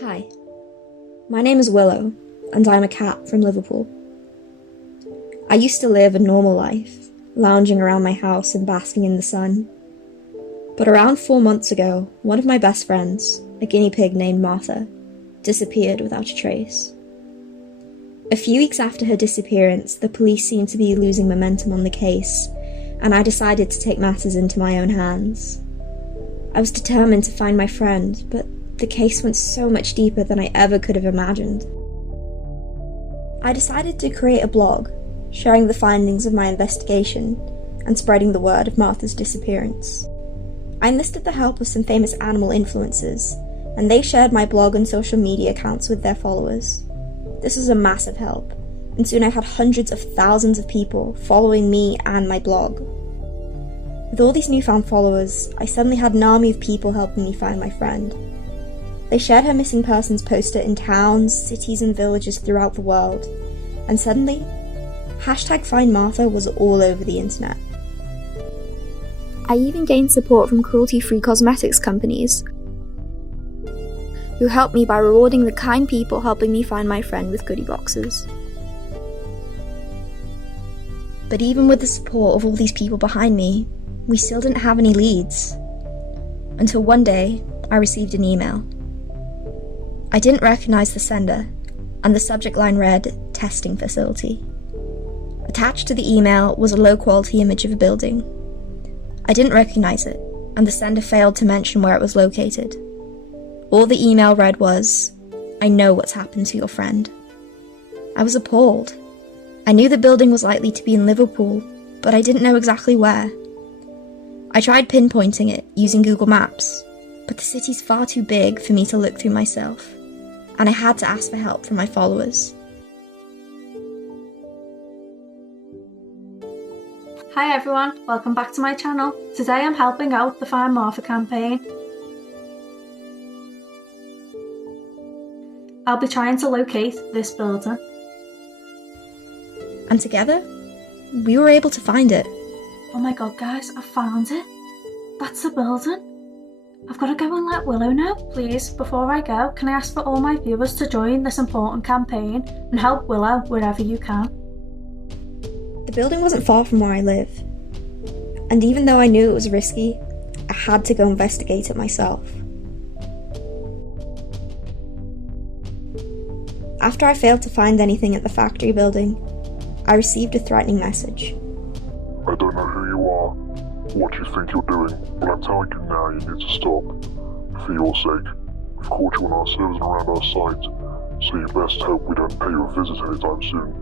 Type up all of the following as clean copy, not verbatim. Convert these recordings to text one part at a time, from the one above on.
Hi, my name is Willow, and I'm a cat from Liverpool. I used to live a normal life, lounging around my house and basking in the sun. But around 4 months ago, one of my best friends, a guinea pig named Martha, disappeared without a trace. A few weeks after her disappearance, the police seemed to be losing momentum on the case, and I decided to take matters into my own hands. I was determined to find my friend, but the case went so much deeper than I ever could have imagined. I decided to create a blog, sharing the findings of my investigation and spreading the word of Martha's disappearance. I enlisted the help of some famous animal influencers, and they shared my blog and social media accounts with their followers. This was a massive help, and soon I had hundreds of thousands of people following me and my blog. With all these newfound followers, I suddenly had an army of people helping me find my friend. They shared her missing persons poster in towns, cities and villages throughout the world, and suddenly, #FindMartha was all over the internet. I even gained support from cruelty-free cosmetics companies, who helped me by rewarding the kind people helping me find my friend with goodie boxes. But even with the support of all these people behind me, we still didn't have any leads. Until one day, I received an email. I didn't recognise the sender, and the subject line read, "Testing Facility." Attached to the email was a low-quality image of a building. I didn't recognise it, and the sender failed to mention where it was located. All the email read was, "I know what's happened to your friend." I was appalled. I knew the building was likely to be in Liverpool, but I didn't know exactly where. I tried pinpointing it using Google Maps, but the city's far too big for me to look through myself, and I had to ask for help from my followers. Hi everyone, welcome back to my channel. Today I'm helping out the Find Martha campaign. I'll be trying to locate this building. And together, we were able to find it. Oh my god guys, I found it. That's the building. I've got to go and let Willow know. Please, before I go, can I ask for all my viewers to join this important campaign and help Willow wherever you can? The building wasn't far from where I live, and even though I knew it was risky, I had to go investigate it myself. After I failed to find anything at the factory building, I received a threatening message. "I don't know who you are, or what you think you're doing, but I'm telling you now you need to stop. For your sake, we've caught you on our servers and around our site, so you best hope we don't pay you a visit anytime soon."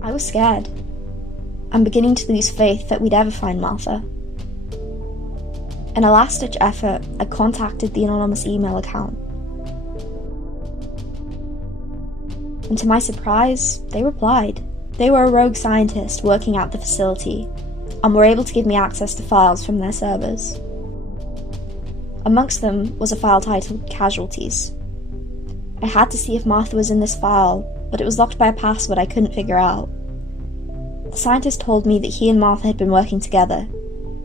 I was scared. I'm beginning to lose faith that we'd ever find Martha. In a last-ditch effort, I contacted the anonymous email account. And to my surprise, they replied. They were a rogue scientist working at the facility, and were able to give me access to files from their servers. Amongst them was a file titled Casualties. I had to see if Martha was in this file, but it was locked by a password I couldn't figure out. The scientist told me that he and Martha had been working together,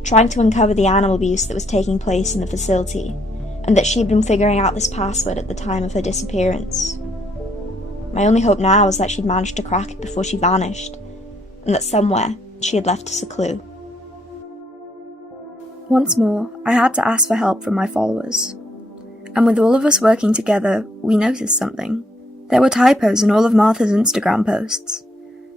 trying to uncover the animal abuse that was taking place in the facility, and that she had been figuring out this password at the time of her disappearance. My only hope now is that she'd managed to crack it before she vanished, and that somewhere she had left us a clue. Once more, I had to ask for help from my followers. And with all of us working together, we noticed something. There were typos in all of Martha's Instagram posts.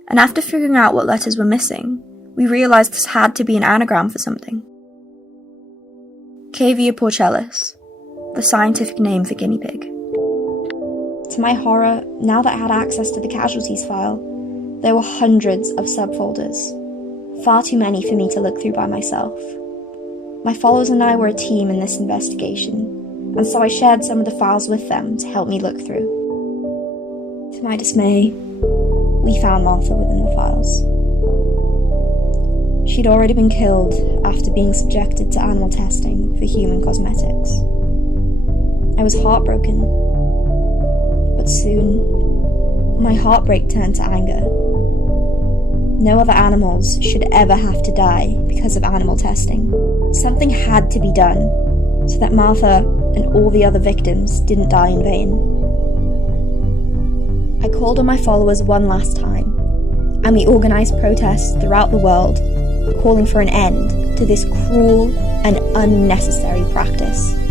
And after figuring out what letters were missing, we realised this had to be an anagram for something. Cavia porcellis, the scientific name for guinea pig. To my horror, now that I had access to the casualties file, there were hundreds of subfolders, far too many for me to look through by myself. My followers and I were a team in this investigation, and so I shared some of the files with them to help me look through. To my dismay, we found Martha within the files. She'd already been killed after being subjected to animal testing for human cosmetics. I was heartbroken, but soon, my heartbreak turned to anger. No other animals should ever have to die because of animal testing. Something had to be done so that Martha and all the other victims didn't die in vain. I called on my followers one last time, and we organised protests throughout the world, calling for an end to this cruel and unnecessary practice.